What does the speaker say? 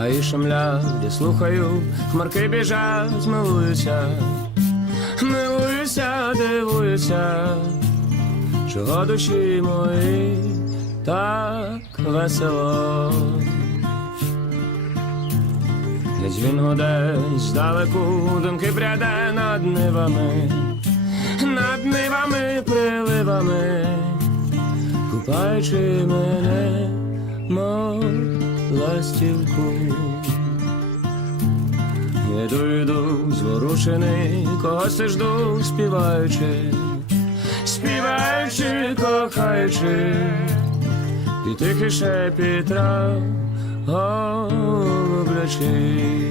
гаї шумлять, я слухаю, хмарки біжать, милуюся, милуюся, дивуюся, чого душі мої так весело. Десь він одесь здалеку думки пряде над нивами, над нивами, приливами, купаючи мене мов ластівку, Їду, дойду зворушений, когось жду, співаючи, співаючи, кохаючи, і тихий шепіт трав, облачи.